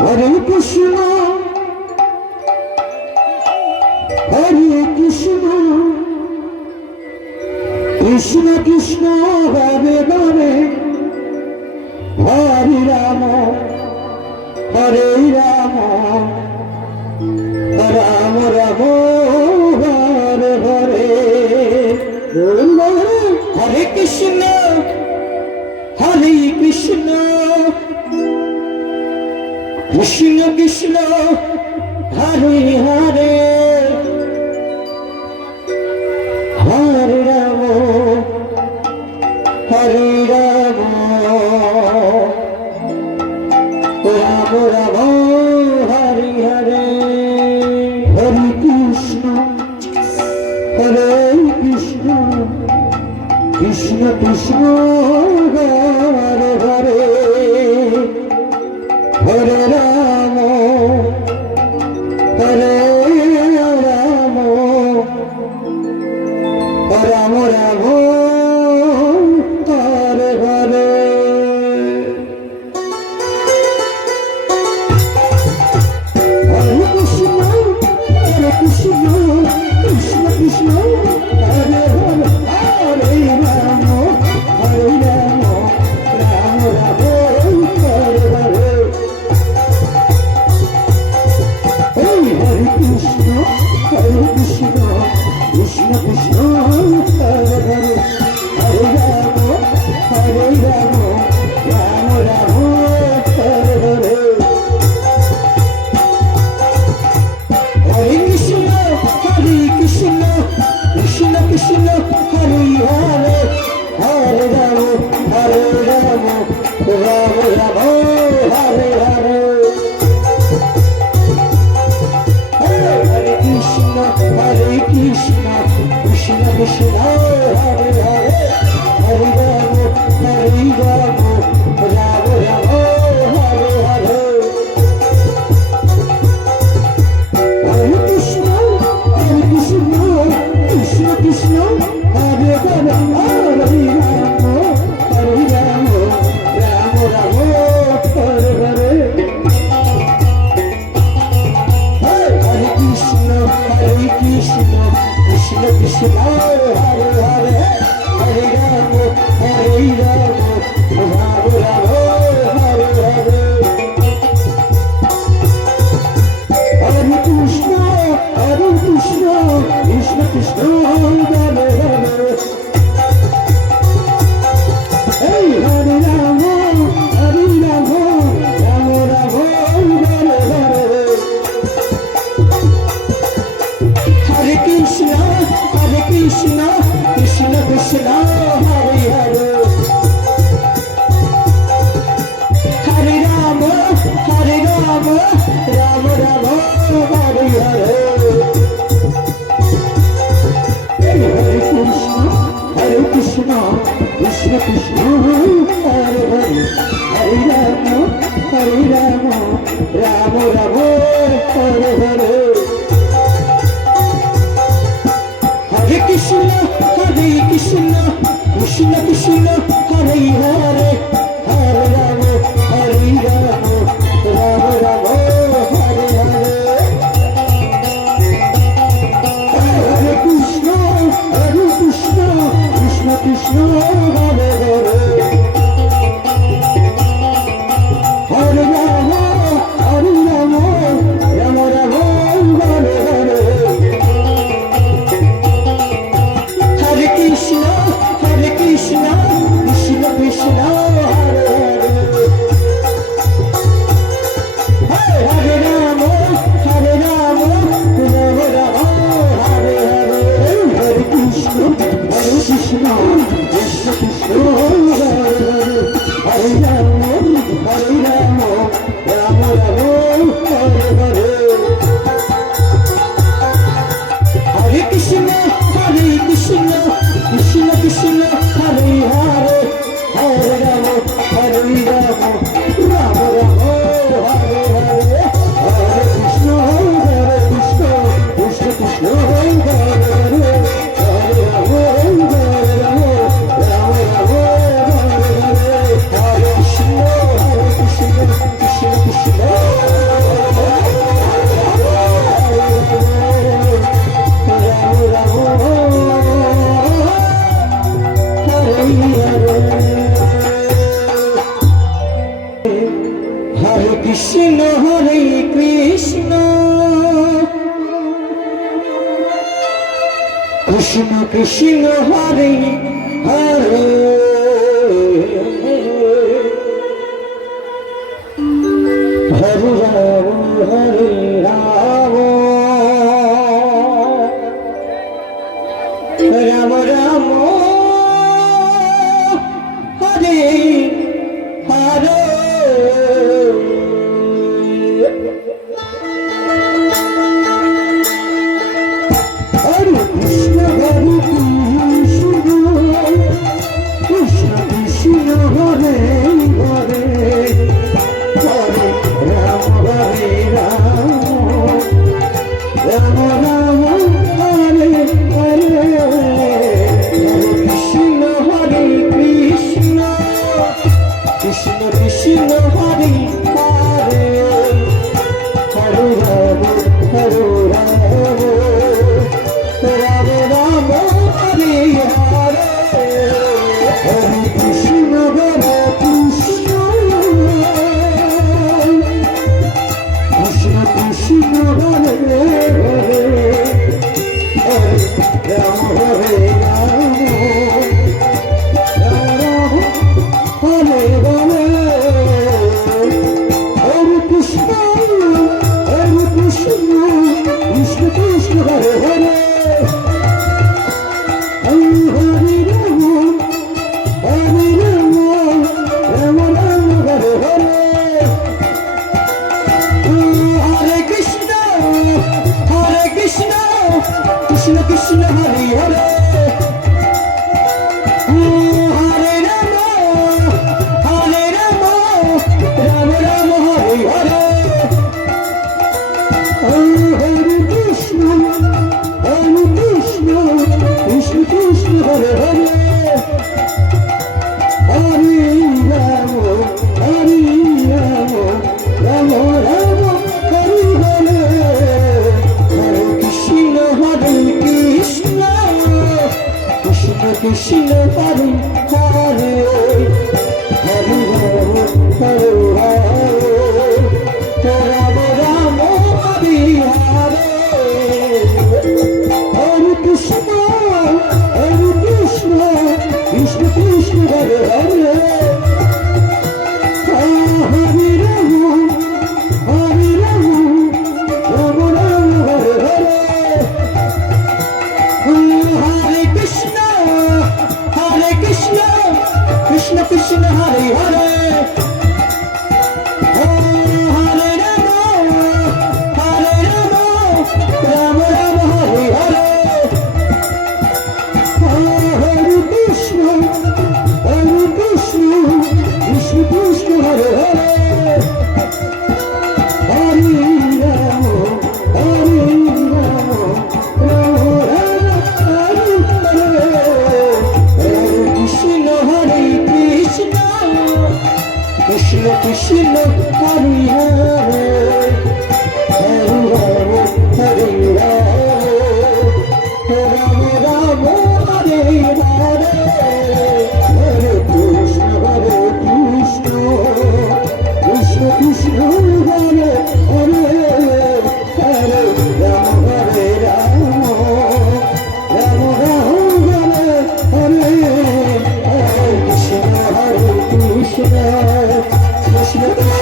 হরে কৃষ্ণ হরে কৃষ্ণ কৃষ্ণ কৃষ্ণ হরে হরে হরে রাম হরে রাম রাম রাম হরে হরে হরে কৃষ্ণ হরে কৃষ্ণ কৃষ্ণ কৃষ্ণ হরে হরে হরে রাম হরে রাম রাম রাম হরে হরে হরে কৃষ্ণ হরে কৃষ্ণ কৃষ্ণ কৃষ্ণ হরে হরে হরে রাম হরে রাম রাম রাম হরে হরে হরে কৃষ্ণ কৃষ্ণ কৃষ্ণ কৃষ্ণ হরে হরে হরে রাম হরে রাম রাম রাম হরে হরে হরে কৃষ্ণ কৃষ্ণ কৃষ্ণ কৃষ্ণ হরে হরে হরে রাম হরে রাম রাম রাম হরে হরে হরে কৃষ্ণ কৃষ্ণ কৃষ্ণ কৃষ্ণ হরে হরে হরে রাম রাম রাম হরে হরে হরে কৃষ্ণ কৃষ্ণ কৃষ্ণ হরে হরে হরে রাম রাম রাম হরে হরে হরে কৃষ্ণ কৃষ্ণ কৃষ্ণ কৃষ্ণ হরে হরে হরে রাম রাম রাম হরে হরে হরে কৃষ্ণ কৃষ্ণ কৃষ্ণ কৃষ্ণ হরে হরে হরে রাম রাম রাম হরে হরে হরে কৃষ্ণ কৃষ্ণ কৃষ্ণ হরে হরে এই হরে Ram Ram Ram Hare Hare Hare Krishna Krishna Krishna Hare Hare Hare Ram Ram Ram Hare Hare Hare Krishna Krishna Krishna Hare Hare Hare Ram Ram Ram Hare Hare Hare Krishna Krishna Krishna Hare Hare Hare Ram Ram Ram Hare Hare Hare Krishna Krishna Krishna Hare Hare Hare Ram Ram Ram Hare Hare Hare Krishna Krishna Hare Krishna Hare Krishna Krishna Krishna Hare Hare Hare Rama Hare Rama Rama Rama Hare Hare Hare Krishna Hare Krishna Krishna Hare Hare Hare Rama Hare Rama Rama Rama Hare Hare Hare Krishna Hare Krishna Krishna Krishna Hare Hare Hare Rama Hare Rama Rama Rama Hare Hare Hare Krishna Hare Krishna Krishna Krishna Hare Hare Hare Rama Hare Rama Rama Rama Hare Hare Hare Krishna Krishna Krishna Hare Hare Krishna Krishna Hare Hare Hare Rama Rama Rama Hare Hare Hare Krishna Krishna Krishna Hare Hare Hare Rama Rama Rama Hare Hare Hare Krishna Hare Krishna Krishna Krishna Hare Hare Hare Rama Hare Rama Rama Hare Hare Hare Krishna Krishna Krishna Hare Hare Hare Rama Rama Rama Hare Hare Hare Krishna Krishna Krishna Hare Hare Hare Rama Rama Rama Hare Hare Hare Krishna Krishna Krishna Hare Hare Hare Rama Rama Rama Hare Hare Hare Krishna Hare Krishna Krishna Krishna Hare Hare Hare Rama Hare Rama Rama Hare Hare Hare Krishna Krishna Krishna Hare Hare Hare Rama Hare Rama Rama Rama Hare Hare Hare Krishna Krishna